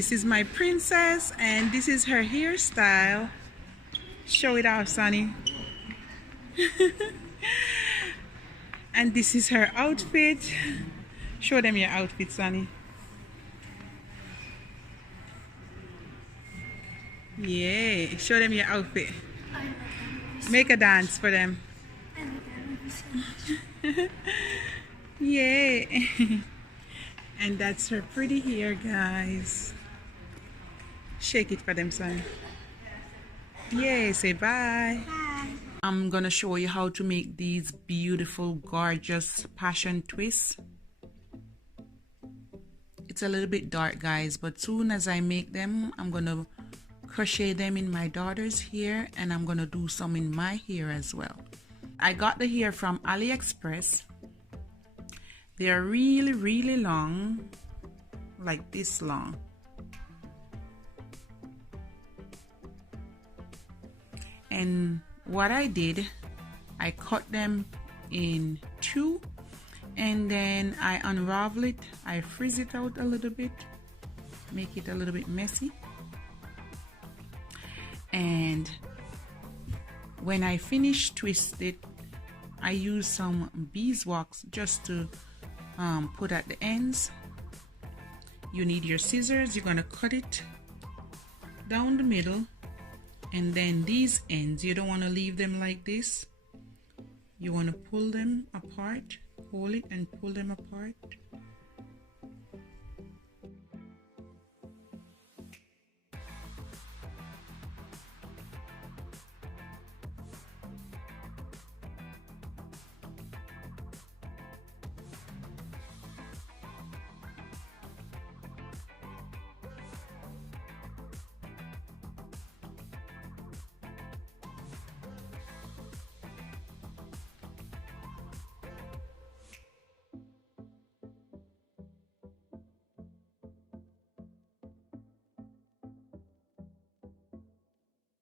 this is my princess, and this is her hairstyle. Show it off, Sonny. And this is her outfit. Show them your outfit, Sonny. Yeah, show them your outfit. Make a dance for them. Yeah. And that's her pretty hair, guys. Shake it for them, son. Yeah, say bye. Bye. I'm gonna show you how to make these beautiful, gorgeous passion twists. It's a little bit dark, guys, but soon as I make them, I'm gonna crochet them in my daughter's hair, and I'm gonna do some in my hair as well. I got the hair from AliExpress. They're really, really long, like this long. And what I did, I cut them in two, and then I unravel it. I frizz it out a little bit, make it a little bit messy. And when I finish twist it, I use some beeswax just to put at the ends. You need your scissors. You're gonna cut it down the middle, and then these ends, you don't want to leave them like this. You want to pull them apart, hold it and pull them apart.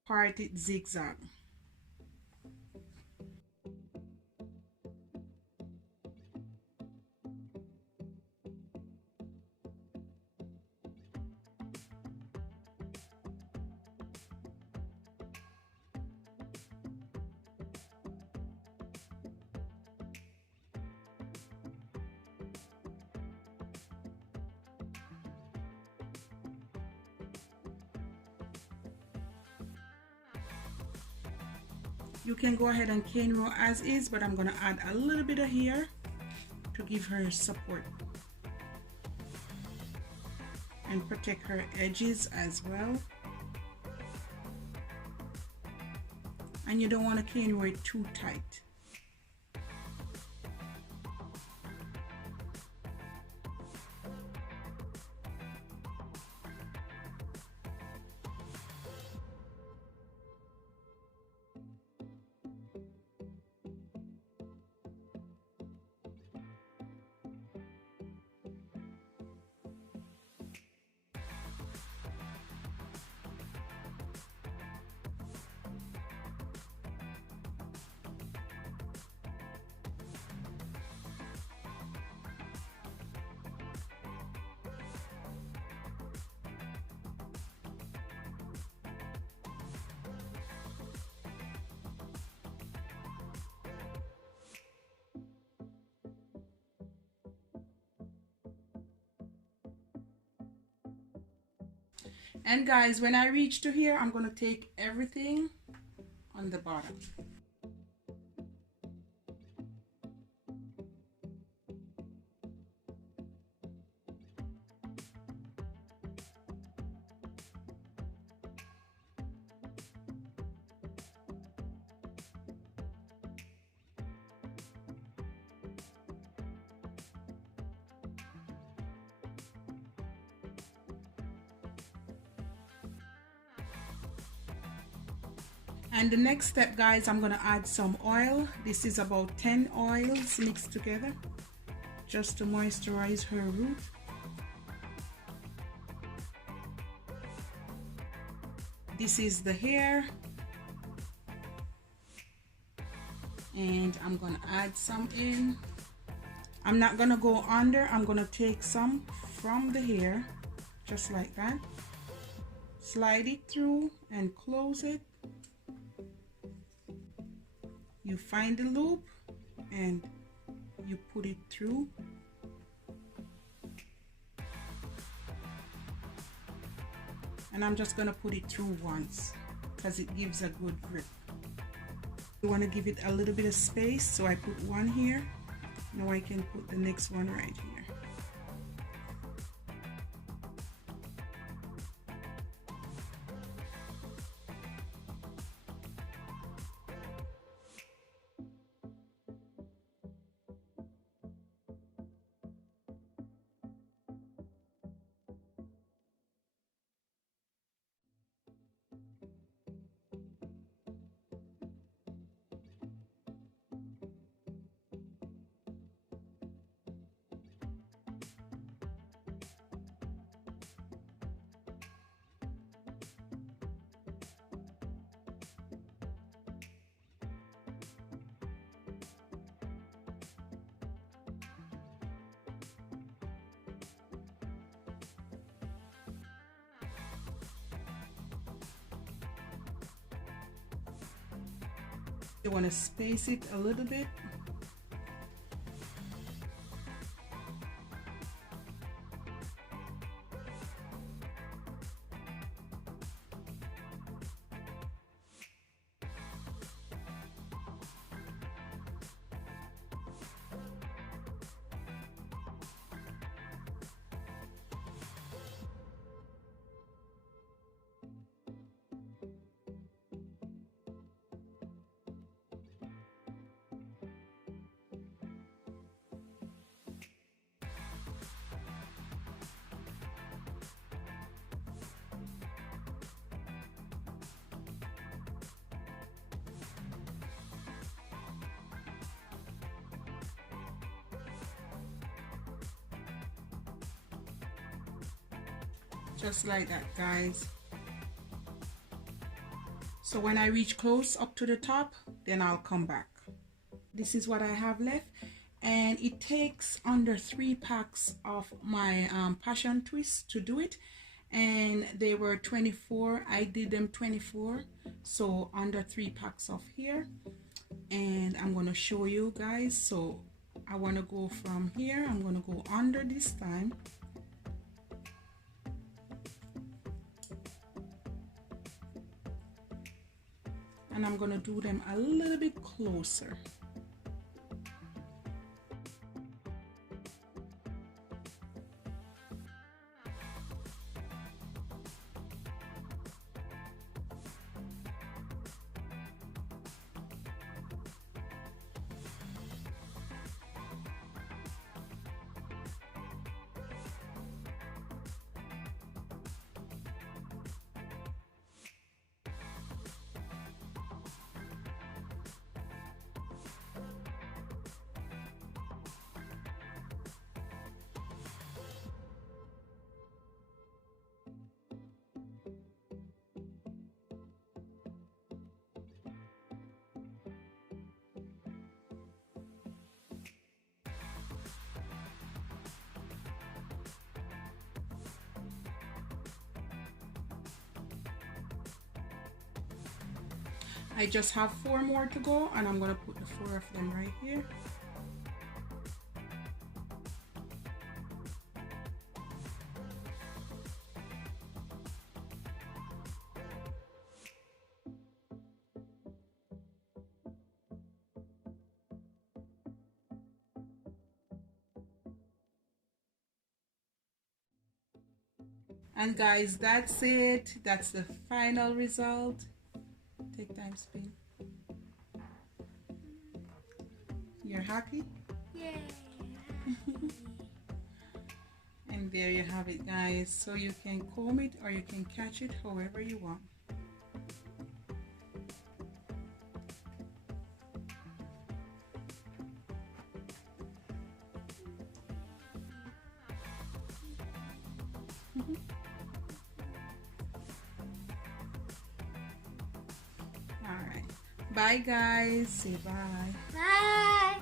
Part it zigzag. You can go ahead and cane row as is, but I'm going to add a little bit of hair to give her support and protect her edges as well. And you don't want to cane row it too tight. And guys, when I reach to here, I'm going to take everything on the bottom. And the next step, guys, I'm going to add some oil. This is about 10 oils mixed together just to moisturize her root. This is the hair, and I'm going to add some in. I'm not going to go under. I'm going to take some from the hair just like that. Slide it through and close it. You find the loop and you put it through. And I'm just gonna put it through once because it gives a good grip. You want to give it a little bit of space, so I put one here. Now I can put the next one right here. You want to space it a little bit. Just like that, guys. So when I reach close up to the top, then I'll come back. This is what I have left, and it takes under 3 packs of my passion twist to do it, and they were 24. I did them 24, so under 3 packs of here. And I'm going to show you guys. So I want to go from here. I'm going to go under this time. And I'm going to do them a little bit closer. I just have 4 more to go, and I'm going to put the 4 of them right here. And guys, that's it. That's the final result. Take time, spin. You're happy? Yay! And there you have it, guys. So you can comb it or you can catch it however you want. Alright. Bye, guys. Say bye. Bye!